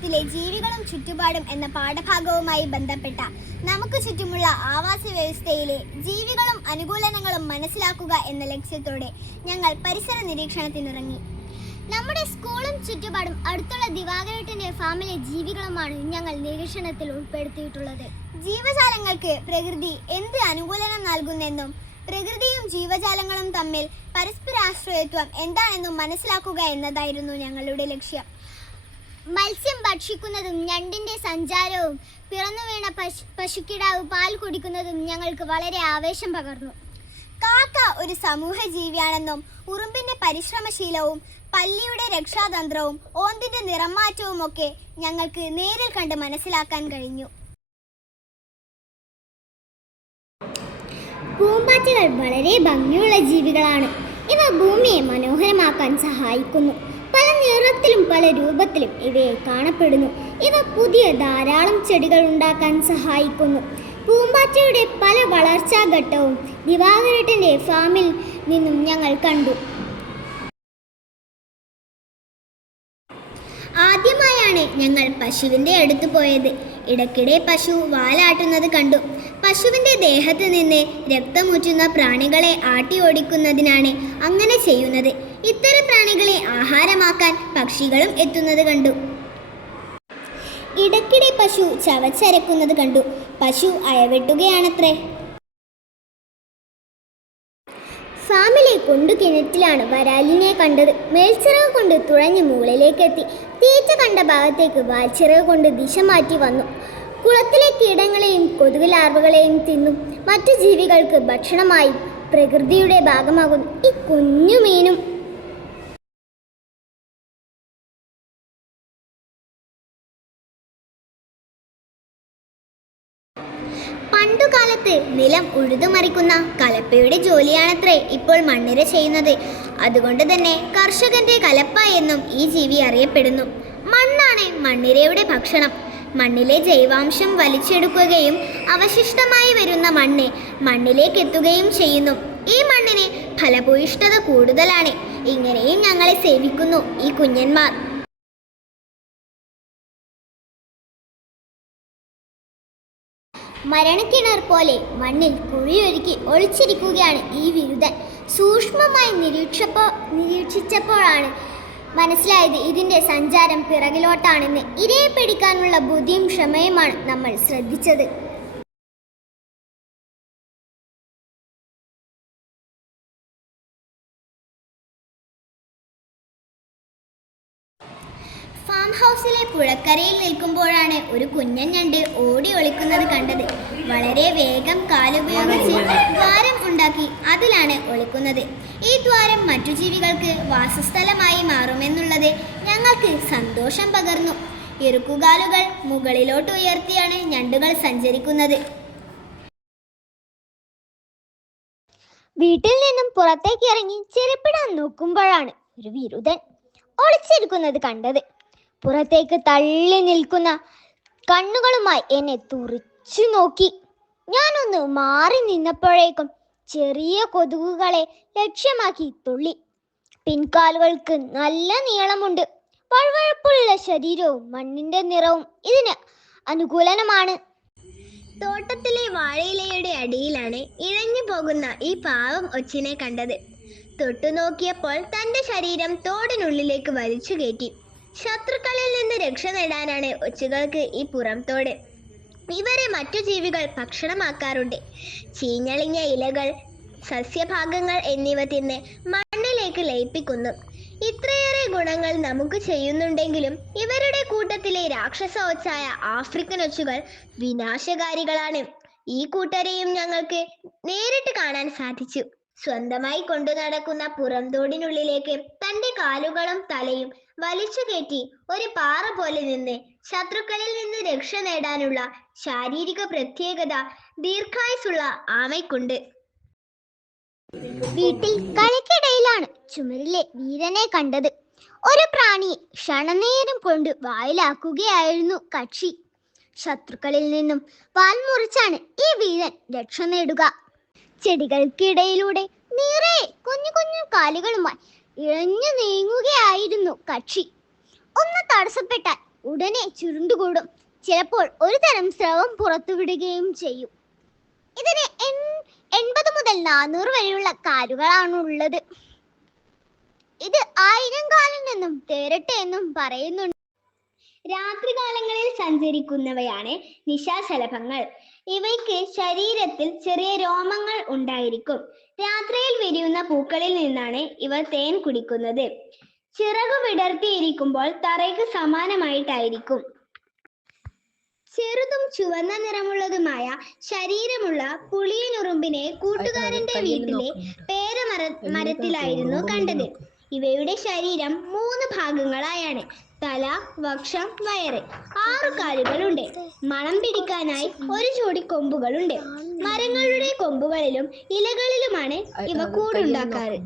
പാഠഭാഗത്തിലെ ജീവികളും ചുറ്റുപാടും എന്ന പാഠഭാഗവുമായി ബന്ധപ്പെട്ട നമുക്ക് ചുറ്റുമുള്ള ആവാസ വ്യവസ്ഥയിലെ ജീവികളും അനുകൂലനങ്ങളും മനസ്സിലാക്കുക എന്ന ലക്ഷ്യത്തോടെ ഞങ്ങൾ പരിസര നിരീക്ഷണത്തിനിറങ്ങി. നമ്മുടെ സ്കൂളും ചുറ്റുപാടും അടുത്തുള്ള ദിവാകരേട്ടന്റെ ഫാമിലെ ജീവികളുമാണ് ഞങ്ങൾ നിരീക്ഷണത്തിൽ ഉൾപ്പെടുത്തിയിട്ടുള്ളത്. ജീവജാലങ്ങൾക്ക് പ്രകൃതി എന്ത് അനുകൂലനം നൽകുന്നെന്നും പ്രകൃതിയും ജീവജാലങ്ങളും തമ്മിൽ പരസ്പരാശ്രയത്വം എന്താണെന്നും മനസ്സിലാക്കുക എന്നതായിരുന്നു ഞങ്ങളുടെ ലക്ഷ്യം. മത്സ്യം ഭക്ഷിക്കുന്നതും ഞണ്ടിന്റെ സഞ്ചാരവും പിറന്നു വീണ പശുക്കിടാവ് പാൽ കുടിക്കുന്നതും ഞങ്ങൾക്ക് വളരെ ആവേശം പകർന്നു. കാക്ക ഒരു സമൂഹ ജീവിയാണെന്നും ഉറുമ്പിന്റെ പരിശ്രമശീലവും പല്ലിയുടെ രക്ഷാതന്ത്രവും ഓന്തിന്റെ നിറമാറ്റവും ഒക്കെ ഞങ്ങൾക്ക് നേരിൽ കണ്ട് മനസ്സിലാക്കാൻ കഴിഞ്ഞു. പൂമ്പാറ്റകൾ വളരെ ഭംഗിയുള്ള ജീവികളാണ്. ഇവ ഭൂമിയെ മനോഹരമാക്കാൻ സഹായിക്കുന്നു. പല നിറത്തിലും പല രൂപത്തിലും ഇവയെ കാണപ്പെടുന്നു. ഇവ പുതിയ ധാരാളം ചെടികൾ ഉണ്ടാക്കാൻ സഹായിക്കുന്നു. പൂമ്പാറ്റയുടെ പല വളർച്ചാ ഘട്ടവും ദിവാകരേട്ടന്റെ ഫാമിൽ നിന്നും ഞങ്ങൾ കണ്ടു. ആദ്യമായാണ് ഞങ്ങൾ പശുവിൻ്റെ അടുത്ത് പോയത്. ഇടയ്ക്കിടെ പശു വാലാട്ടുന്നത് കണ്ടു. പശുവിൻ്റെ ദേഹത്ത് നിന്ന് രക്തമൂറ്റുന്ന പ്രാണികളെ ആട്ടി ഓടിക്കുന്നതിനാണ് അങ്ങനെ ചെയ്യുന്നത്. ഇത്തരം പ്രാണികളെ ആഹാരമാക്കാൻ പക്ഷികളും എത്തുന്നത് കണ്ടു. ഇടയ്ക്കിടെ പശു ചവച്ചരക്കുന്നത് കണ്ടു. പശു അയവെട്ടുകയാണത്രേ. ഫാമിലെ കിണറ്റിലാണ് വരാലിനെ കണ്ടത്. മേൽച്ചിറക് കൊണ്ട് തുഴഞ്ഞ് മുകളിലേക്കെത്തി. തീറ്റ കണ്ട ഭാഗത്തേക്ക് വാൽച്ചിറക് കൊണ്ട് ദിശ മാറ്റി വന്നു. കുളത്തിലെ കീടങ്ങളെയും കൊതുക് ലാർവകളെയും തിന്നും. മറ്റു ജീവികൾക്ക് ഭക്ഷണമായി പ്രകൃതിയുടെ ഭാഗമാകുന്നു ഈ കുഞ്ഞു മീനും. പണ്ടുകാലത്ത് നിലം ഉഴുതുമറിക്കുന്ന കലപ്പയുടെ ജോലിയാണത്രേ ഇപ്പോൾ മണ്ണിര ചെയ്യുന്നത്. അതുകൊണ്ട് തന്നെ കർഷകന്റെ കലപ്പ എന്നും ഈ ജീവി അറിയപ്പെടുന്നു. മണ്ണാണ് മണ്ണിരയുടെ ഭക്ഷണം. മണ്ണിലെ ജൈവാംശം വലിച്ചെടുക്കുകയും അവശിഷ്ടമായി വരുന്ന മണ്ണ് മണ്ണിലേക്ക് എത്തുകയും ചെയ്യുന്നു. ഈ മണ്ണിന് ഫലഭൂയിഷ്ഠത കൂടുതലാണ്. ഇങ്ങനെയും ഞങ്ങളെ സേവിക്കുന്നു ഈ കുഞ്ഞന്മാർ. മരണക്കിണർ പോലെ മണ്ണിൽ കുഴിയൊരുക്കി ഒളിച്ചിരിക്കുകയാണ് ഈ വിരുദ്ധൻ. സൂക്ഷ്മമായി നിരീക്ഷിച്ചപ്പോഴാണ് മനസ്സിലായത് ഇതിൻ്റെ സഞ്ചാരം പിറകിലോട്ടാണെന്ന്. ഇരയെ പിടിക്കാനുള്ള ബുദ്ധിയും ക്ഷമയുമാണ് നമ്മൾ ശ്രദ്ധിച്ചത്. ഫാം ഹൗസിലെ പുഴക്കരയിൽ നിൽക്കുമ്പോഴാണ് ഒരു കുഞ്ഞൻ ഞണ്ട് ഓടി ഒളിക്കുന്നത് കണ്ടത്. വളരെ വേഗം കാലുപയോഗിച്ച് ദ്വാരം ഉണ്ടാക്കി അതിലാണ് ഒളിക്കുന്നത്. ഈ ദ്വാരം മറ്റു ജീവികൾക്ക് വാസസ്ഥലമായി മാറുമെന്നുള്ളത് ഞങ്ങൾക്ക് സന്തോഷം പകർന്നു. ഇറുക്കുകാലുകൾ മുകളിലോട്ട് ഉയർത്തിയാണ് ഞണ്ടുകൾ സഞ്ചരിക്കുന്നത്. വീട്ടിൽ നിന്നും പുറത്തേക്ക് ഇറങ്ങി ചെരുപ്പിടാൻ നോക്കുമ്പോഴാണ് ഒരു വിരുദ്ധൻ ഒളിച്ചിരിക്കുന്നത് കണ്ടത്. പുറത്തേക്ക് തള്ളി നിൽക്കുന്ന കണ്ണുകളുമായി എന്നെ തുറിച്ചു നോക്കി. ഞാനൊന്ന് മാറി നിന്നപ്പോഴേക്കും ചെറിയ കൊതുകുകളെ ലക്ഷ്യമാക്കി തുള്ളി. പിൻകാലുകൾക്ക് നല്ല നീളമുണ്ട്. വഴുവഴുപ്പുള്ള ശരീരവും മണ്ണിന്റെ നിറവും ഇതിന് അനുകൂലമാണ്. തോട്ടത്തിലെ വാഴയിലയുടെ അടിയിലാണ് ഇഴഞ്ഞു പോകുന്ന ഈ പാവം ഒച്ചിനെ കണ്ടത്. തൊട്ടുനോക്കിയപ്പോൾ തന്റെ ശരീരം തോടിനുള്ളിലേക്ക് വലിച്ചു കയറ്റി. ശത്രുക്കളിൽ നിന്ന് രക്ഷ നേടാനാണ് ഒച്ചുകൾക്ക് ഈ പുറംതോട്. ഇവരെ മറ്റു ജീവികൾ ഭക്ഷണമാക്കാറുണ്ട്. ചീഞ്ഞളിഞ്ഞ ഇലകൾ, സസ്യഭാഗങ്ങൾ എന്നിവ തിന്ന് മണ്ണിലേക്ക് ലയിപ്പിക്കുന്നു. ഇത്രയേറെ ഗുണങ്ങൾ നമുക്ക് ചെയ്യുന്നുണ്ടെങ്കിലും ഇവരുടെ കൂട്ടത്തിലെ രാക്ഷസ ഒച്ചായ ആഫ്രിക്കൻ ഒച്ചുകൾ വിനാശകാരികളാണ്. ഈ കൂട്ടരെയും ഞങ്ങൾക്ക് നേരിട്ട് കാണാൻ സാധിച്ചു. സ്വന്തമായി കൊണ്ടു നടക്കുന്ന പുറംതോടിനുള്ളിലേക്ക് തന്റെ കാലുകളും തലയും വലിച്ചു കയറ്റി ഒരു പാറ പോലെ നിന്ന് ശത്രുക്കളിൽ നിന്ന് രക്ഷ നേടാനുള്ള ശാരീരിക പ്രത്യേകത ദീർഘായുസുള്ള ആമയ്ക്കുണ്ട്. വീട്ടിൽ കളിക്കിടയിലാണ് ചുമരിലെ വീരനെ കണ്ടത്. ഒരു പ്രാണിയെ ക്ഷണനേരം കൊണ്ട് വായിലാക്കുകയായിരുന്നു കക്ഷി. ശത്രുക്കളിൽ നിന്നും വാൽ മുറിച്ചാണ് ഈ വീരൻ രക്ഷ നേടുക. ചെടികൾക്കിടയിലൂടെ നിറയെ കുഞ്ഞു കുഞ്ഞു കാലുകളുമായി ഇഴഞ്ഞു നീങ്ങുകയായിരുന്നു കക്ഷി. ഒന്ന് തടസ്സപ്പെട്ടാൽ ഉടനെ ചുരുണ്ടുകൂടും. ചിലപ്പോൾ ഒരു തരം സ്രവം പുറത്തുവിടുകയും ചെയ്യും. ഇതിന് 80 മുതൽ 400 വരെയുള്ള കാലുകളാണുള്ളത്. ഇത് 1000 കാലനെന്നും തേരട്ടെ എന്നും പറയുന്നുണ്ട്. രാത്രികാലങ്ങളിൽ സഞ്ചരിക്കുന്നവയാണ് നിശാശലഭങ്ങൾ. ഇവയ്ക്ക് ശരീരത്തിൽ ചെറിയ രോമങ്ങൾ ഉണ്ടായിരിക്കും. രാത്രിയിൽ വിരിയുന്ന പൂക്കളിൽ നിന്നാണ് ഇവ തേൻ കുടിക്കുന്നത്. ചിറകു വിടർത്തിയിരിക്കുമ്പോൾ തറയ്ക്ക് സമാനമായിട്ടായിരിക്കും. ചെറുതും ചുവന്ന നിറമുള്ളതുമായ ശരീരമുള്ള പുളിയനുറുമ്പിനെ കൂട്ടുകാരന്റെ വീട്ടിലെ പേരമരത്തിലായിരുന്നു കണ്ടത്. ഇവയുടെ ശരീരം 3 ഭാഗങ്ങളായാണ്. തല, വക്ഷം, വയറ്. 6 കാലുകളുണ്ട്. മണം പിടിക്കാനായി ഒരു ജോഡി കൊമ്പുകളുണ്ട്. മരങ്ങളുടെ കൊമ്പുകളിലും ഇലകളിലുമാണ് ഇവ കൂടുണ്ടാക്കാറ്.